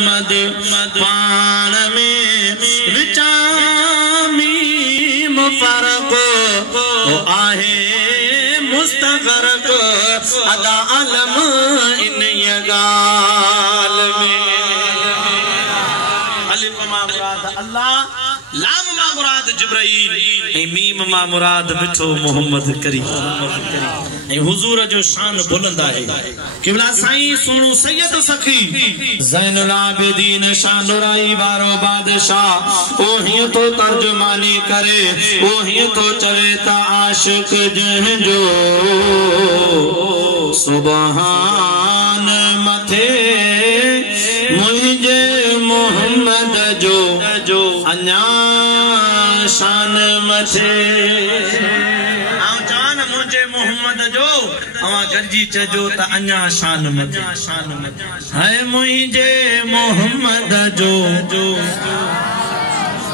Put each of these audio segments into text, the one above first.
अहमद पान में विचामी मुफरक ओ आहे मुस्तगरक अदा अलम इन गाल में। अलिफ मा मुराद अल्लाह, लाम मा मुराद जिब्राइल, मीम मा मुराद मिठो मोहम्मद करीम। हुजूर जो शान बुलंद है। किबला साईं सुनो सैयद सखी ज़ैनुल आबिदीन शानुराई वारो बादशाह ओही तो तर्जुमानी करे, ओही तो चवे ता आशिक जंहिंजो सुबहान मथे मुझे मोहम्मद जो अन्या शान मथे। जान मुझे मोहम्मद जो अवा गरजी चजो त अन्या शान मथे। है मुझे मोहम्मद जो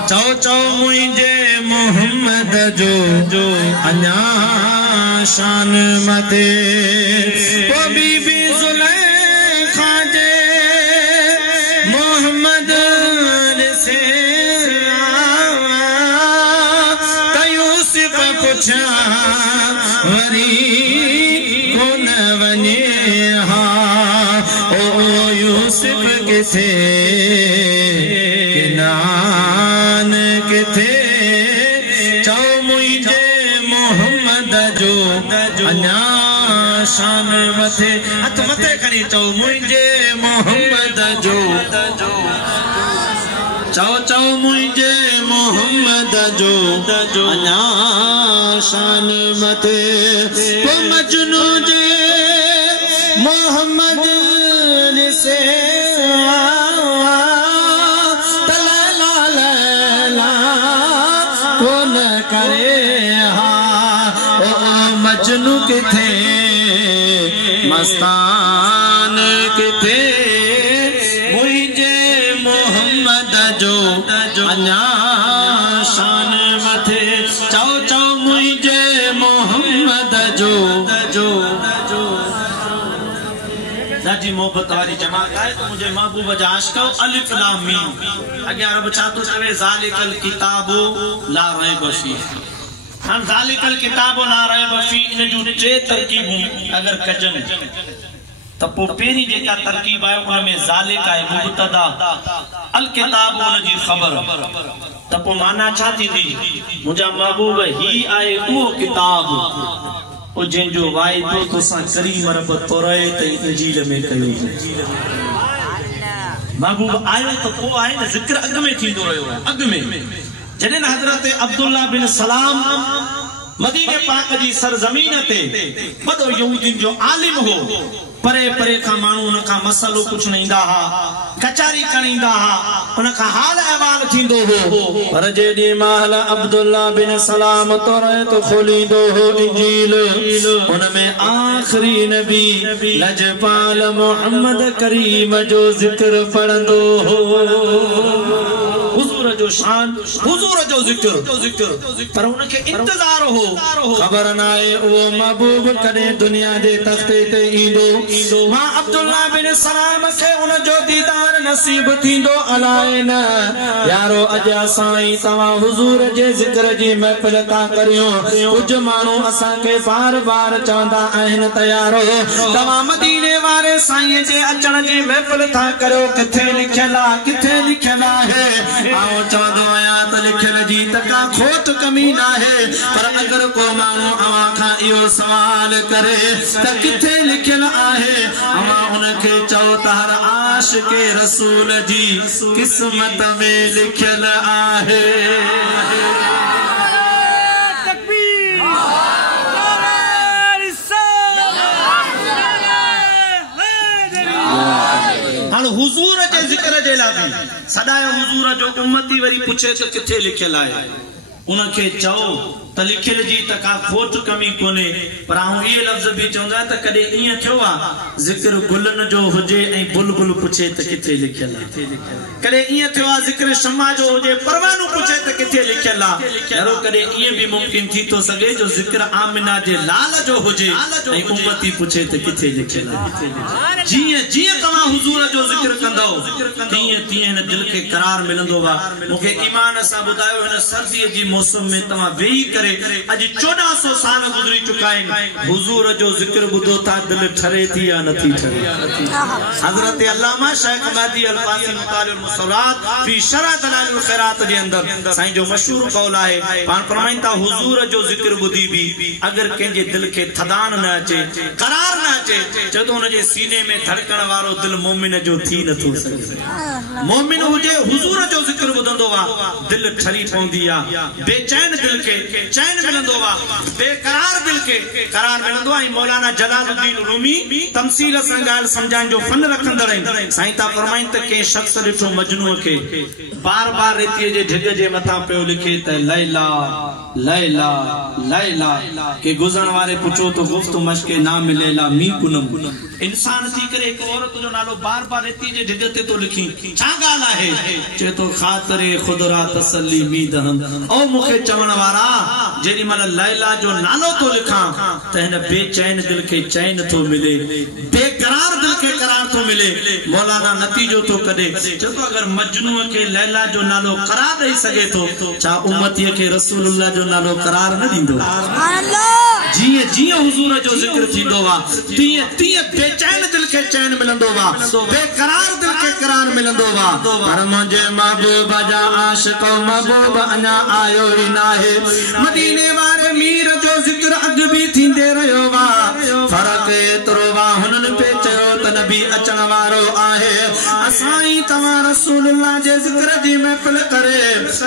चौ चौ मुझे मोहम्मद जो अन्या शान मथे। वो बीबी जुलेखा जे मोहम्मद से तयूसुफ पुछा वरी कोन वने हा ओ यूसुफ किथे किनान किथे चौ मुझे मोहम्मद जो अन्या शान मथे। हथ मथे करी चौ मुझे मोहम्मद जो चौ चौ मुझे मोहम्मद जो अन्या शान मथे। वो मजनू जे मोहम्मद से तलैला लैला कौन करे हा ओ मजनू किथे मस्तान किथे मुझे मोहम्मद जो अन्या शान मथे। चौ चौ मुझे मोहम्मद जो दादी मोहब्बत वाली जमात है तो मुझे महबूब जा आशिक अलिफ लाम मीम अगे रब छा तो चवे ज़ालिकल किताबु ला रैब फीह। हम ज़ालिकल किताबु ला रैब फीह इन जो टे तरकीबूं अगर कजन तो पेरी जेका तरकीब है उनमें ज़ालिका है मुब्तदा अल किताब उन जी खबर तो माना छा थींदी मुझा महबूब ही आए वो किताब ओ जिंजो वायदो तो सा करीम रब तौरात इंजील में कयो। महबूब आयो तो को आए न जिक्र अग में थींदो रयो अग में जने हजरत अब्दुल्ला बिन सलाम मदीने पाक जी सरजमीन ते बदो यहूदीन जो आलिम हो परे परे का मानू उनका मसलो कुछ नहीं दा हा कचारी कणींदा हा उनका हाल अहवाल थींदो हो पर जेडी महल अब्दुल्ला बिन सलाम तौरात खोलींदो हो इंजील उनमें आखिरी नबी लजपाल मोहम्मद करीम जो जिक्र पढ़ंदो हो। हुजूर जो शान हुजूर जो जिक्र पर उनके इंतजार हो खबर ना है वो महबूब कदे दुनिया दे तख्ते ते ईंदो मां अब्दुल्ला बिन सलाम से उन जो दीदार नसीब थींदो अलाए न यारो अजा साईं तवा हुजूर जे जिक्र जी महफिल ता करियो कुछ मानो असा के बार बार चांदा आहिन तयारो तवा मदीने वाले साईं जे अचण जी महफिल ता करो किथे लिखला है आओ चौदो आयात लिखल जी तका खोट कमी ना है पर अगर को मानो अवा खा यो सवाल करे त किथे लिखल आहे अवा उनके चौ तहर आशिक रसूल जी किस्मत में लिखल आहे। हुजूर जे जिक्र जे लाइ सदायो हुजूर जो उम्मती वरी पूछे तो किथे लिखल है उनके चओ त लिखियल जी त का खोट कमी कोने पर आऊं ये लफ्ज भी चवंदा त कदे इए थियो आ जिक्र गुलन जो हुजे ऐं बुलबुल पूछे त किथे लिखियल आहे कदे इए थियो आ जिक्र शमा जो हुजे परवानो पूछे त किथे लिखियल आहे अरो कदे इए भी मुमकिन थी तो सके जो जिक्र आमिना जे लाल जो हुजे ऐं उम्मती पूछे त किथे लिखियल आहे जिए जिए तमा हुजूर जो जिक्र कंदो तिए तिए न दिल के करार मिलंदो वा मुके ईमान सा बुधायो न सर्दी जी मौसम में तमा वेही करे आज 1400 साल गुजरी चुका है हुजूर जो जिक्र बुधो था दिल ठरे थी या नथी ठरे हजरत अल्लामा शेख महदी अल-फासी मुतालिल मुसरात फी शरह दलाइल खैरात जे अंदर साईं जो मशहूर कौल है पान फरमाइता हुजूर जो जिक्र बुधी भी अगर केंजे दिल के थदान न अचे करार न अचे जदों उन जे सीने में धड़कण वारो दिल मोमिन जो थी न थो सके मोमिन हुजे हुजूर जो जिक्र बुधंदो वा दिल ठरी पौंदी आ बेचैन दिल के चैन मिलंदो वा बेकरार दिल के करार मिलंदो आ मौलाना जलालुद्दीन रूमी तमसील संगाल समझान जो फन रखंदड़ आहिनि साईं ता फरमाइन त के शख्स ॾिठो मजनू के बार बार रेतीअ जे ढिग जे मथां पियो लिखे त लैला लैला लैला के गुज़रण वारे पुछो तो गुफ्त मश्के ना मिलेला मी कुनम इंसान थी करे एक औरत जो नालो बार बार रेतीअ जे ढिग ते तो लिखी छा ॻाल्हि आहे चए तो ख़ातिरे खुदरा तसल्ली मी दहम ओ मूंखे चवण वारा जेडी मल लैला जो नालो तो लिखा त हिन बेचैन दिल के चैन तो मिले बेकरार दिल के करार तो मिले मौलाना नतीजो तो कदे चतो अगर मजनू के लैला जो नालो करार दे सके तो छा उम्मती के रसूलुल्लाह जो नालो करार न दींदो सुभान अल्लाह जिए जिए हुजूर जो जिक्र थींदो वा तिए तिए बेचैन दिल के चैन मिलंदो वा बेकरार दिल के करार मिलंदो वा पर मुझे महबूब जा आशिक महबूब अना आयो ही ना है मदीने वाले मीर जो जिक्र अग भी थींदे रहियो वा फर्क एतरो वा हुनन पे चयो त नबी अचण वारो आहे असाई तवा रसूलुल्लाह जे जिक्र जी महफिल करे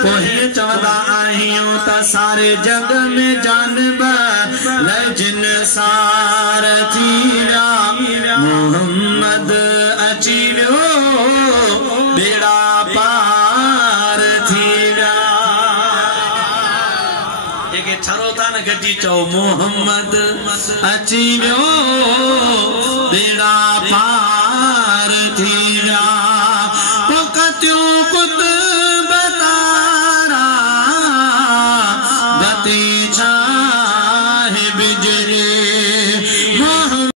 पोइ चवंदा आहियूं त सारे जग में जानवर लजिन सार थी विया मोहम्मद अची वियो बेड़ा पार थी विया एके छरो था न गड्डी चओ मोहम्मद अची वियो बेड़ा पार थी